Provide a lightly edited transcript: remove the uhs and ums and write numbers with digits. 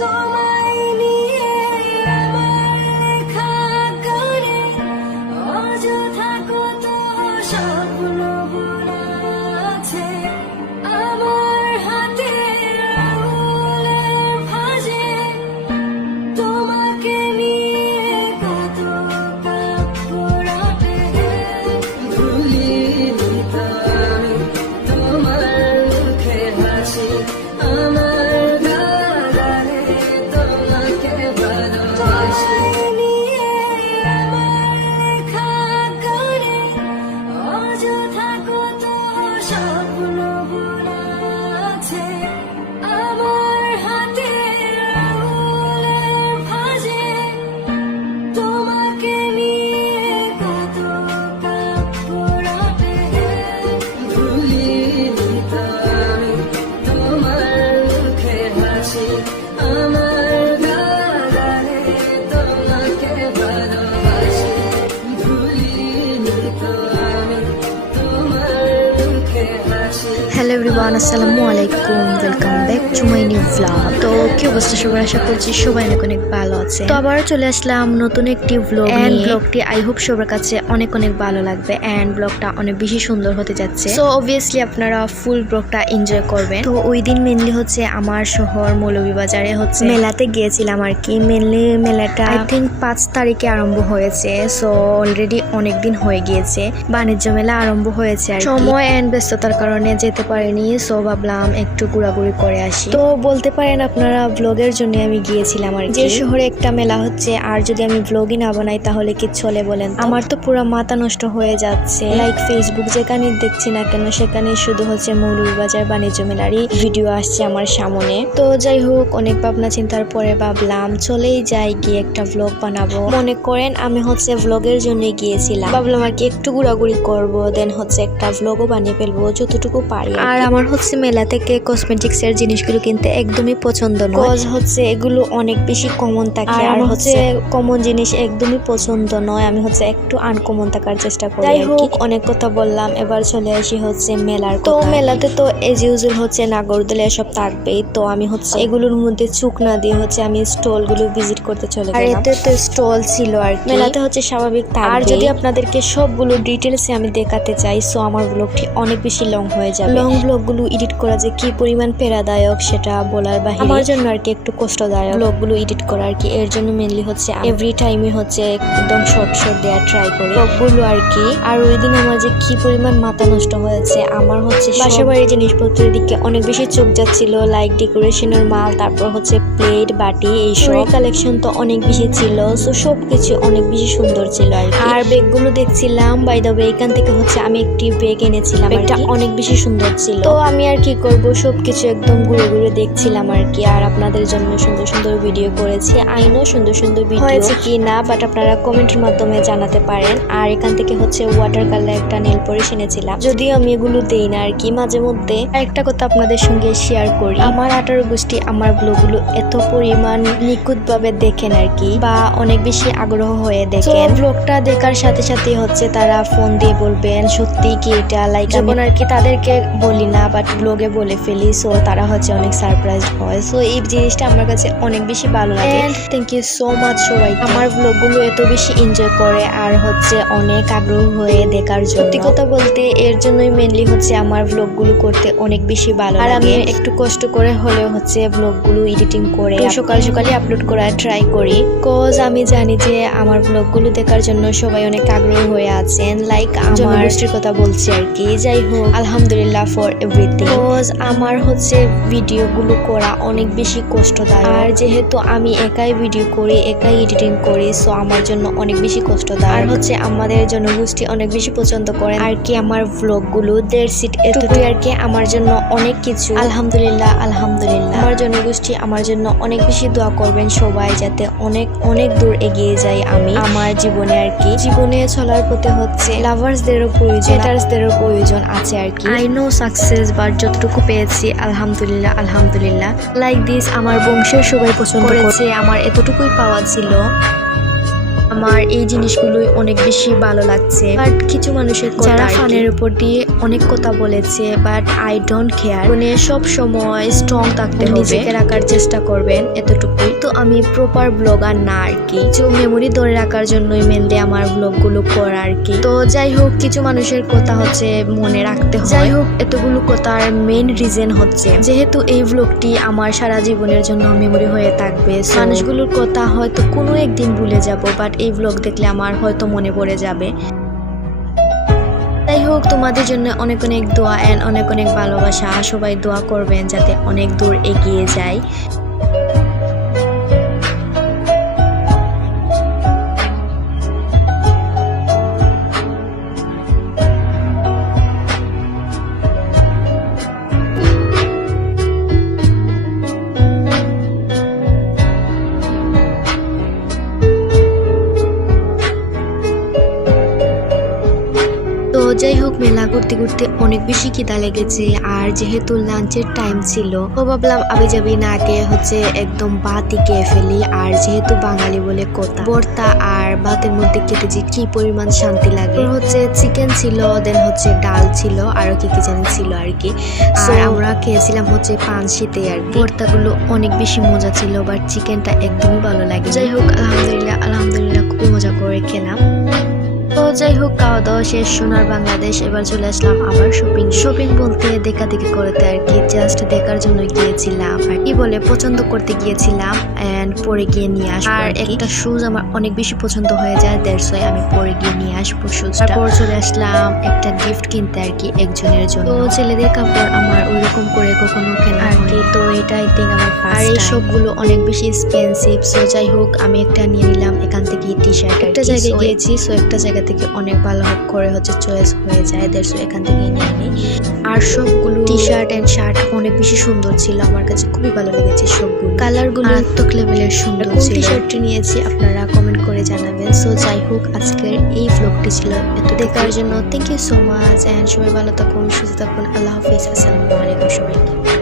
তোমায় নিয়ে আমার লেখা গানে অযথা কত স্বপ্ন বোনা আছে আমার হাতের আঙুলের ভাঁজে। তোমাকে নিয়ে কত কাব্য রটে ভুলিনি তো আমি তোমার মুখের হাসি আমার গানে তোমাকে ভালোবাসি। নিয়ে আমার লেখা গানে অযথা কত স্বপ্ন বোনা আছে আমার হাতের আঙুলের ভাঁজে। তোমাকে নিয়ে কত কাব্য রটে ভুলিনি তো আমি তোমার মুখের হাসি আমার গানে তোমাকে ভালোবাসি। ভুলিনি তো আমি তোমার মুখের হাসি। হ্যালো এভরিওয়ান, আসসালামু আলাইকুম, welcome back to my new vlog. তো কি অবস্থা সবার, আশা করছি সবাই অনেক অনেক ভালো আছে। তো আবার চলে আসলাম নতুন একটি ভ্লগ নিয়ে। ব্লগটি আই হোপ সবার কাছে অনেক অনেক ভালো লাগবে এন্ড ব্লগটা অনেক বেশি সুন্দর হতে যাচ্ছে। সো অবভিয়াসলি আপনারা ফুল ব্লগটা এনজয় করবেন। তো ওই দিন মেনলি হচ্ছে আমার শহর মৌলভীবাজারে হচ্ছে মেলাতে গিয়েছিলাম আর কি। মেনলি মেলাটা আই থিঙ্ক 5 তারিখে আরম্ভ হয়েছে। সো অলরেডি অনেক দিন হয়ে গিয়েছে বাণিজ্য মেলা আরম্ভ হয়েছে আর কি। সময় এন্ড ব্যস্ততার কারণে যেতে পারিনি। সো ভাবলাম একটু ঘোরাঘুরি করে আসি। তো বলতে পারেন আপনারা ব্লগের জন্য আমি গিয়েছিলাম আর কি। যে শহরে একটা মেলা হচ্ছে আর যদি আমি ব্লগই না বানাই তাহলে কি চলে বলেন? আমার তো পুরো মাথা নষ্ট হয়ে যাচ্ছে। লাইক ফেসবুক যেখানে দেখছি না কেন সেখানে শুধু হচ্ছে মৌলভীবাজার বাণিজ্য মেলারই ভিডিও আসছে আমার সামনে। তো যাই হোক, অনেক ভাবনা চিন্তার পরে ভাবলাম চলেই যাই, গিয়ে একটা ব্লগ বানাবো। মনে করেন আমি হচ্ছে ব্লগের জন্য গিয়েছিলাম। ভাবলাম আর কি একটু ঘোরাঘুরি করবো, দেন হচ্ছে একটা ব্লগও বানিয়ে ফেলবো যতটুকু পারি। আর আমার হচ্ছে মেলা থেকে কসমেটিক্স এর জিনিসগুলো কিনতে একদমই পছন্দ নয়। কজ হচ্ছে এগুলো অনেক বেশি কমন থাকে আর হচ্ছে কমন জিনিস একদমই পছন্দ নয়। আমি হচ্ছে একটু আনকমন থাকার চেষ্টা করি। যাই হোক, অনেক কথা বললাম, এবার চলে আসি হচ্ছে মেলার। তো মেলাতে তো এজ ইউজুয়াল হচ্ছে নাগরদোলা এসব থাকবেই। তো আমি হচ্ছে এগুলোর মধ্যে চোখ না দিয়ে হচ্ছে আমি স্টল গুলো ভিজিট করতে চলে গেলাম। আর এতে তো স্টল ছিল আর কি। মেলাতে হচ্ছে স্বাভাবিক থাকবে। আর যদি আপনাদেরকে সবগুলো ডিটেলসে আমি দেখাতে চাই সো আমার ব্লগটি অনেক বেশি লং হয়ে যাবে। লং ব্লগগুলো এডিট করা যে কি পরিমাণ প্যারাদায়ক সেটা বলার বাইরে। আমার জন্য আর কি একটু কষ্টদায়ক ব্লগগুলো এডিট করা আর কি। এর জন্য মেনলি হচ্ছে এভরি টাইমে হচ্ছে একদম শর্ট শর্ট দেওয়ার ট্রাই করি ব্লগগুলো আর কি। আর ওই দিন আমার যে কি পরিমাণ মাথা নষ্ট হয়েছে। আমার হচ্ছে বাসা বাড়ির জিনিসপত্রের দিকে অনেক বেশি চোখ যাচ্ছিল। লাইক ডেকোরেশনের মাল, তারপর হচ্ছে প্লেট বাটি, এইসব কালেকশন তো অনেক বেশি ছিল। সো সবকিছু অনেক বেশি সুন্দর ছিল আর কি। আর ব্যাগগুলো দেখছিলাম, বাই দ্য ওয়ে এখান থেকে হচ্ছে আমি একটি ব্যাগ এনেছিলাম, এটা অনেক বেশি সুন্দর ছিল। তো আমি আর কি করব, সবকিছু একদম ঘুরে ঘুরে দেখছিলাম আর কি। আর আপনাদের জন্য সুন্দর সুন্দর ভিডিও করেছি। আইনো সুন্দর সুন্দর ভিডিও হয়েছে কি না, বাট আপনারা কমেন্টের মাধ্যমে জানাতে পারেন। আর এখান থেকে হচ্ছে ওয়াটার কালার একটা নেল পলিশ এনেছিলাম, যদিও আমি এগুলো দেই না আর কি মাঝে মধ্যে। একটা কথা আপনাদের সঙ্গে শেয়ার করি, আমার 18 গোষ্ঠী আমার ব্লগগুলো এত পরিমাণ নিখুঁত ভাবে দেখেন আর কি, বা অনেক বেশি আগ্রহ হয়ে দেখেন। ব্লগটা দেখার সাথে সাথে হচ্ছে তারা ফোন দিয়ে বলবেন সত্যি কি এটা, লাইক যেমন আর কি তাদেরকে বলি না বাট ব্লগে বলে ফেলি। সো তারা হচ্ছে অনেক সারপ্রাইজ হয়। সো এই জিনিসটা আমার কাছে অনেক বেশি ভালো লাগে। থ্যাংক ইউ সো মাচ সবাই আমার ব্লগগুলো এত বেশি এনজয় করে আর হচ্ছে অনেক আগ্রহ হয়ে দেখার জন্য। সত্যি কথা বলতে এর জন্যই মেনলি হচ্ছে আমার ব্লগগুলো করতে অনেক বেশি ভালো লাগে। আর আমি একটু কষ্ট করে হলেও হচ্ছে ব্লগগুলো এডিটিং করে সকাল সকালে আপলোড করার ট্রাই করি। কজ আমি জানি যে আমার ব্লগগুলো দেখার জন্য সবাই অনেক আগ্রহ হয়ে আছেন। লাইক আমার গোষ্ঠীর কথা বলছি আর কি। যাই হোক, আলহামদুলিল্লাহ ফর এভরিথিং। কজ আমার হচ্ছে ভিডিওগুলো করা অনেক বেশি কষ্টদায়ক। আর যেহেতু আমি একাই ভিডিও করি, একাই এডিটিং করি, সো আমার জন্য অনেক বেশি কষ্টদায়ক। আর হচ্ছে আমাদের জনগোষ্ঠী অনেক বেশি পছন্দ করেন আর কি আমার ব্লগগুলো। এতটুকুই আর কি আমার জন্য অনেক কিছু। আলহামদুলিল্লাহ আলহামদুলিল্লাহ। আমার জনগোষ্ঠী আমার জন্য অনেক বেশি দোয়া করবেন সবাই, যাতে অনেক অনেক দূর এগিয়ে যাই আমি আমার জীবনে আর কি। জীবনে চলার পথে হচ্ছে লাভার্সদেরও প্রয়োজন, হেটার্সদেরও প্রয়োজন আছে আর কি। আই নো সাকসেস, বাট যতটুকু পেয়েছি আলহামদুলিল্লাহ আলহামদুলিল্লাহ। লাইক দিস আমার বংশের সবাই পছন্দ করেছে, আমার এতটুকুই পাওয়া ছিল। আমার এই জিনিসগুলোই অনেক বেশি ভালো লাগছে। বাট কিছু মানুষের যারা ফানের উপর দিয়ে অনেক কথা বলেছে, বাট আই ডোন্ট কেয়ার। মানে সব সময় স্ট্রং থাকতে হবে, নিজেকে রাখার চেষ্টা করবেন, এতটুকুই। তো আমি প্রপার ব্লগার না আর কি, কিছু মেমোরি ধরে রাখার জন্যই মেনলি আমার ব্লগগুলো করা আর কি। তো যাই হোক, কিছু মানুষের কথা হচ্ছে মনে রাখতে হয়। যাই হোক, এতগুলো কথার মেইন রিজন হচ্ছে যেহেতু এই ব্লগটি আমার সারা জীবনের জন্য মেমোরি হয়ে থাকবে। মানুষগুলোর কথা হয়তো কোনো একদিন ভুলে যাব, বাট এই ব্লগ দেখলে আমার হয়তো মনে পড়ে যাবে। যাই হোক, তোমাদের জন্য অনেক অনেক দোয়া এন্ড অনেক অনেক ভালোবাসা। সবাই দোয়া করবেন যাতে অনেক দূর এগিয়ে যায়। তো যাই হোক, মেলা ঘুরতে ঘুরতে অনেক বেশি খিদা লেগেছে, আর যেহেতু লাঞ্চের টাইম ছিল তো ভাবলাম আবে যাবি না আগে হচ্ছে একদম ভাতই খেয়ে ফেলি। আর যেহেতু বাঙালি বলে কথা, ভর্তা আর ভাতের মধ্যে খেতে যে কি পরিমাণ শান্তি লাগে। হচ্ছে চিকেন ছিল, দেন হচ্ছে ডাল ছিল, আরো কি কি জানি ছিল আর কি। আর আমরা খেয়েছিলাম হচ্ছে পানশিতে আর কি। ভর্তাগুলো অনেক বেশি মজা ছিল, বাট চিকেনটা একদমই ভালো লাগে। যাই হোক, আলহামদুলিল্লাহ খুবই মজা করে খেলাম। তো যাই হোক, খাওয়া দাওয়া শেষ, সোনার বাংলাদেশ। এবার চলে আসলাম আবার শপিং বলতে দেখা দেখি করতে আর কি, জাস্ট দেখার জন্য গিয়েছিলাম আর কি বলে পছন্দ করতে গিয়েছিলাম এন্ড পরে গিয়ে নিয়ে আসবো। আর একটা শুজ আমার অনেক বেশি পছন্দ হয়ে যায়, দ্যাটস ওয়াই আমি পরে গিয়ে নিয়ে আসবো শুজটা। তারপর চলে আসলাম একটা গিফট কিনতে আর কি একজনের জন্য। তো ছেলেদের কাপড় আমার ওইরকম করে কখনো কেনা আর কি, তো এটা আই থিঙ্ক আমার ফার্স্ট। আর এই সবগুলো অনেক বেশি এক্সপেন্সিভ। সো যাই হোক, আমি একটা নিয়ে নিলাম এখান থেকে টি শার্ট। একটা জায়গায় গিয়েছি, সো একটা জায়গা থেকে অনেক ভালো করে হচ্ছে চয়েস হয়ে যায়, দ্যাটস ওয়াই এখান থেকে নিয়ে নিই। আর সবগুলো টি শার্ট এন্ড শার্ট অনেক বেশি সুন্দর ছিল, আমার কাছে খুবই ভালো লেগেছে সবগুলো। কালারগুলো তো লেভেলের সুন্দর ছিল। টি শার্টটি নিয়েছি আপনারা কমেন্ট করে জানাবেন। সো যাই হোক, আজকের এই ব্লগটি ছিল এত দেখার জন্য। Thank you so much and সবাই ভালো থাকুন, সুস্থ থাকুন। আল্লাহ হাফিজ, আসসালামু আলাইকুম সবাইকে।